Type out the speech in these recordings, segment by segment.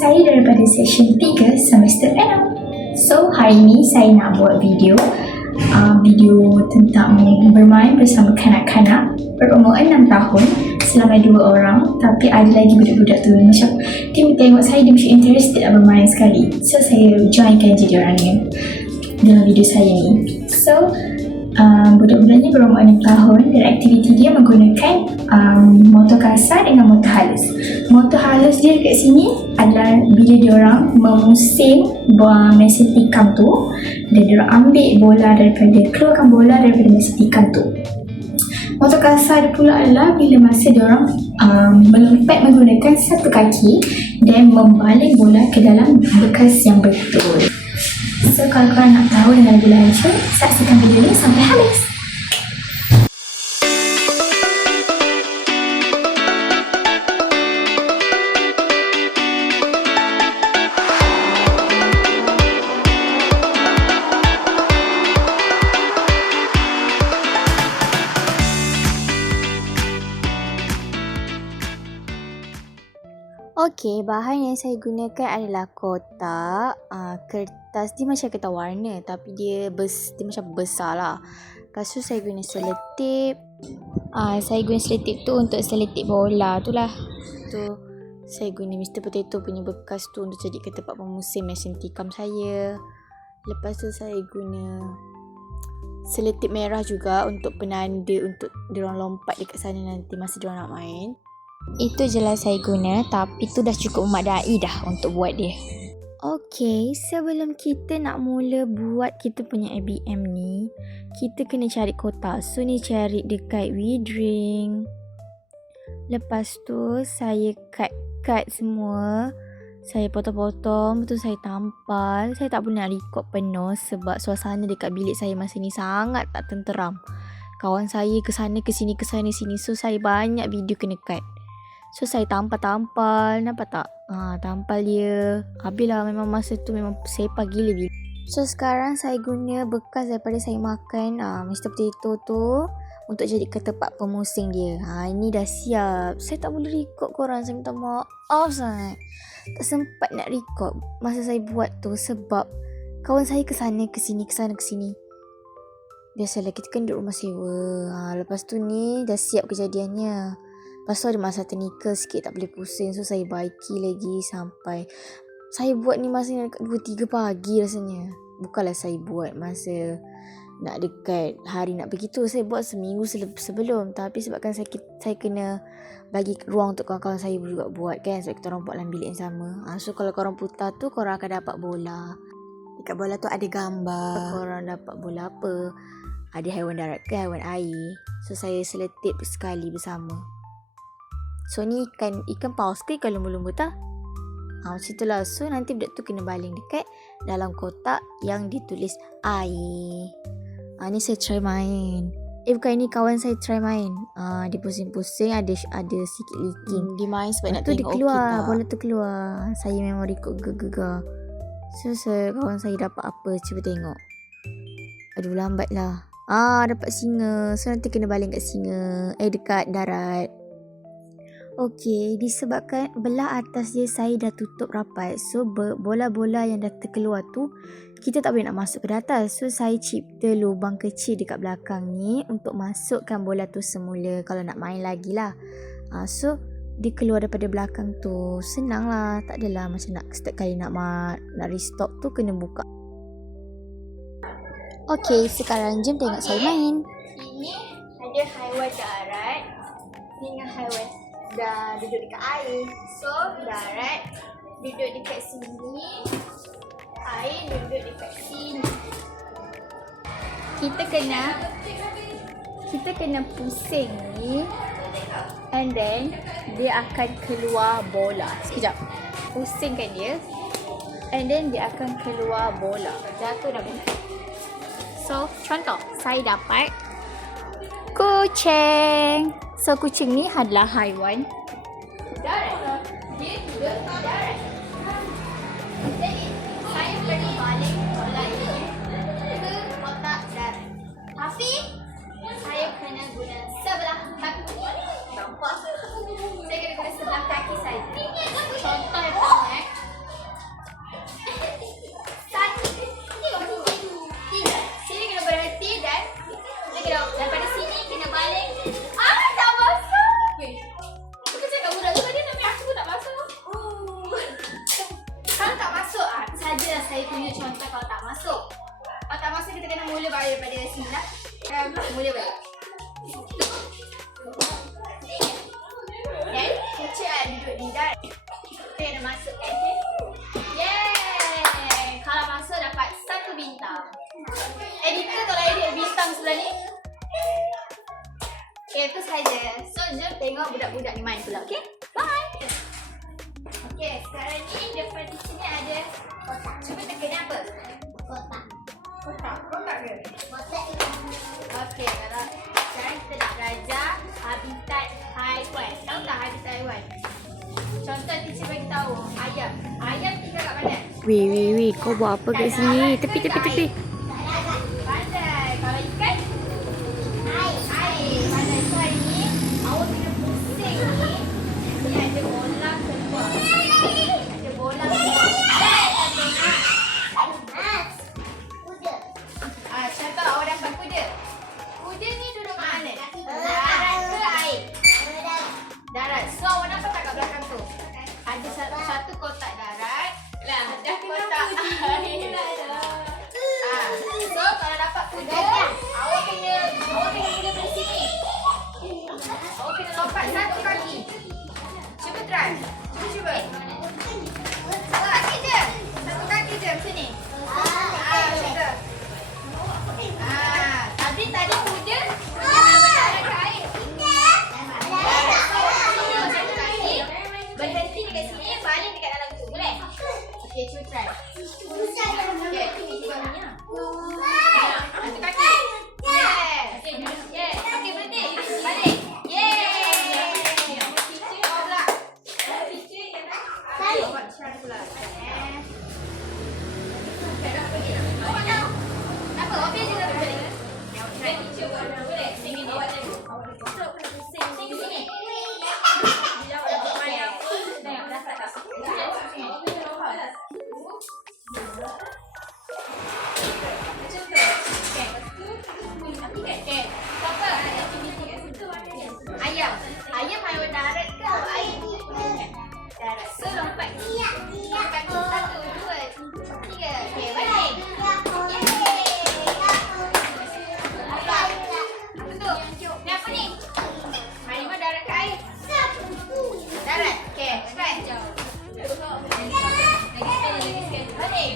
Saya daripada session 3 semester 6. So, hari ini saya nak buat video tentang bermain bersama kanak-kanak berumur 6 tahun selama 2 orang, tapi ada lagi budak-budak tu macam dia tengok saya, dia macam interested nak bermain sekali. So, saya joinkan jadi orangnya dalam video saya ni. So, budak-budak ni berumur 6 tahun dan aktiviti dia menggunakan motor kasar dengan motor halus. Motor halus dia dekat sini adalah bila diorang memusing mesin tikam tu dan diorang ambil bola keluarkan bola daripada mesin tikam tu. Motor kasar pula adalah bila masa diorang melompat menggunakan satu kaki dan membaling bola ke dalam bekas yang betul. So, kalau korang nak tahu dengan lebih lanjut, saksikan video ni sampai habis. Okey, bahan yang saya gunakan adalah kotak, kertas. Dia macam kertas warna tapi dia macam besar lah. Lepas tu saya guna selotip. Saya guna selotip tu untuk selotip bola tu lah. Tu saya guna Mr. Potato punya bekas tu untuk jadi ke tempat memusing mesin tikam saya. Lepas tu saya guna selotip merah juga untuk penanda untuk diorang lompat dekat sana nanti masa diorang nak main. Itu je lah saya guna, tapi tu dah cukup memadai dah untuk buat dia. Okey, sebelum kita nak mula buat kita punya ABM ni, kita kena cari kotak. So ni cari dekat WeDrink. Lepas tu saya cut semua. Saya potong-potong, betul saya tampal. Saya tak boleh nak record penuh sebab suasana dekat bilik saya masa ni sangat tak tenteram. Kawan saya ke sana ke sini, so saya banyak video kena cut. So saya tampal, nampak tak? Tampal dia. Habislah, memang masa tu memang sepah gila video. So sekarang saya guna bekas daripada saya makan Mr. Potato tu untuk jadi ke tempat pemusing dia. Ini dah siap. Saya tak boleh record korang, saya minta maaf sangat. Tak sempat nak record masa saya buat tu sebab kawan saya ke sana ke sini. Biasalah kita kan duduk rumah sewa. Lepas tu ni dah siap kejadiannya. Lepas tu ada masa technical sikit, tak boleh pusing. So saya baiki lagi sampai saya buat ni masa dekat 2-3 pagi rasanya. Bukanlah saya buat masa nak dekat hari nak pergi tu. Saya buat seminggu sebelum. Tapi sebabkan saya kena bagi ruang untuk kawan-kawan saya juga buat kan. Sebab kita orang buat dalam bilik yang sama. So kalau korang putar tu, korang akan dapat bola. Dekat bola tu ada gambar. Korang dapat bola apa. Ada haiwan darat ke haiwan air. So saya selotip sekali bersama. So ni ikan paus ke ikan lumba-lumba tak? Macam itulah. So nanti budak tu kena baling dekat dalam kotak yang ditulis air. Ni saya try main. Bukan, ni kawan saya try main. Dia pusing-pusing, ada sikit leaking. Dia main sebab nak tengok dia keluar, okay bola tu keluar. Saya memang record gegar. So kawan saya dapat apa, cuba tengok. Aduh, lambat lah. Dapat singa. So nanti kena baling kat singa. Dekat darat. Okey, disebabkan belah atas dia saya dah tutup rapat. So bola-bola yang dah terkeluar tu kita tak boleh nak masuk ke atas. So saya cipta lubang kecil dekat belakang ni untuk masukkan bola tu semula kalau nak main lagi lah. So dia keluar daripada belakang tu. Senang lah, tak adalah macam nak setiap kali nak restock tu kena buka. Okey, sekarang jom tengok saya main. Ini ada haiwan darat dengan haiwan dah duduk dekat air. So darat duduk dekat sini, air duduk dekat sini. Kita kena pusing ni, and then dia akan keluar bola. Sekejap, pusingkan dia, and then dia akan keluar bola. Jatuh dah bola. So contoh, saya dapat kucing. So kucing ni adalah haiwan darat. Dia duduk darat. Jadi saya pergi balik bola ini ke kotak darat. Tapi saya kena guna sebelah kaki. Nampak? Saya kena guna sebelah kaki saya. Contoh saya tunjuk contoh kalau tak masuk. Kalau tak masuk kita kena mula balik daripada sini lah. Mula balik. Okay, kucing duduk di dalam. Kita kena masuk kat sini. Yeay! Kalau masuk dapat 1 bintang. Editor tolong edit bintang sebelah ni. Okay, itu sahaja. So, jom tengok budak-budak ni main pula. Okay, bye! Okay, sekarang ni depan di sini ada kotak. Cuba tekan apa? Kotak. Kotak? Kotak ke? Kotak. Okay, kalau sekarang kita nak belajar habitat haiwan. Tahu tak habitat haiwan? Contoh teacher bagi tahu, ayam. Ayam tinggal kat mana? Weh, kau buat apa kat sini? Tepi. Pandai. Kalau ikan? Air. Pandai. So hari ni, awak kena pusing ni. Ni ada bola keluar. Ada bola keluar. Contoh awak dapat kuda. Kuda ni duduk mana? Darat ke air? Darat. So awak nampak tak kat belakang tu? Ada satu kotak darat. Dah kotak air. So kalau dapat kuda, awak kena mula dari sini. Awak kena lompat 1 kaki. Cuba try. Cuba. 1 kaki je. 1 kaki je macam ni. Macam tu. Tadi kuda berdarat ke air. Satu kaki. Berhenti dekat sini, baling dekat dalam tu. Boleh? Okay, cuba try. Okay, cuba. Satu kaki. Yeah. Okay, berhenti. Balik. Yeah. Awak pula. Awak try pula. Apa? Awak biar je dah balik. Awak try. Boleh? Sing ni. Awak jadi. Sing ke sini. Bila awak dapat main apa, tengok dah tak. Ayam haiwan darat ke air? Darat. So lompat. Lompat 1, 2, 3. Okay, balik. Apa tu? Ni apa ni? Harimau darat ke air? Darat. Okay, try. Lagi sikit. Balik.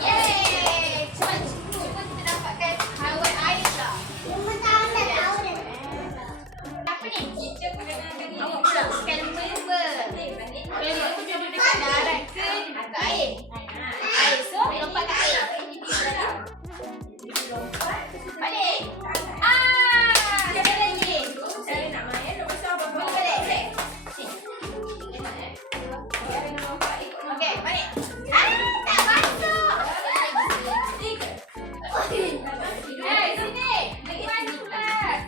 Yeay. Cuba kita dapatkan haiwan air pula. Apa ni? Awak pula. Scalper. Scalper tu duduk dekat darat ke dekat air? Air. So, lompat ke air. Balik. Siapa lagi? Saya nak main. Balik. Okey, balik. Tak masuk. Sini. Lagi cepat.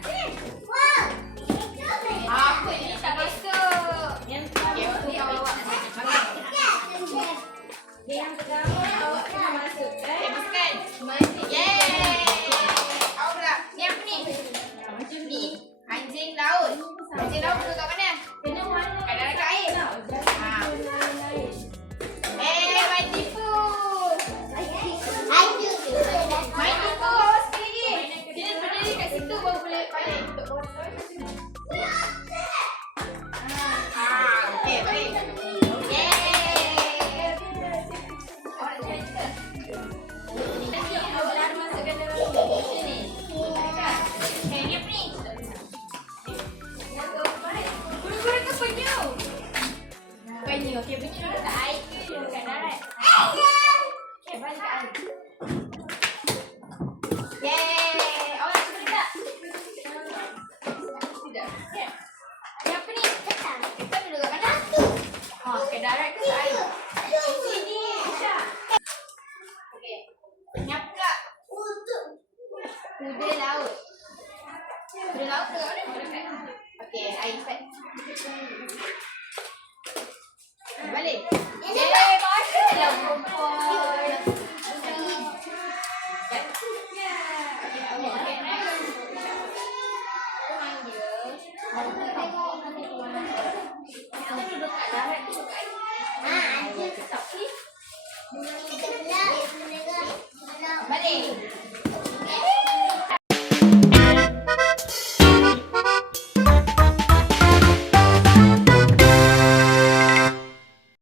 Apa ni tak masuk? Okey, waktu awak yang pertama awak kena masukkan. Okay, masukkan. Yeay. Awak pula. Ni apa ni? Ni anjing laut. Anjing laut duduk kat mana? Kena warna. Kat dalam air. Main tipu. Main tipu. Awas sekali lagi. Dia berdiri kat situ baru boleh balik. Okey, balik. Yeay. Awak nak cari kita? Nanti awak dah masukkan dalam sini. Okay, ni apa ni? Guru-guru ke penyu? Penyu. Okey, penyu duduk kat air ke duduk kat darat? Okey, balik kat air. Yeay. Awak nak cuba tak? Tidak. Okay. Ni apa ni? Ketam. Ketam duduk kat mana? Kat darat ke kat air? Sini. Okey. Ni apa pula? Kuda laut. Kuda laut duduk kat mana? Okey, air cepat. Balik. Yeay, masuklah perempuan. Kita duduk kat darat, duduk kat air. Tapi ni.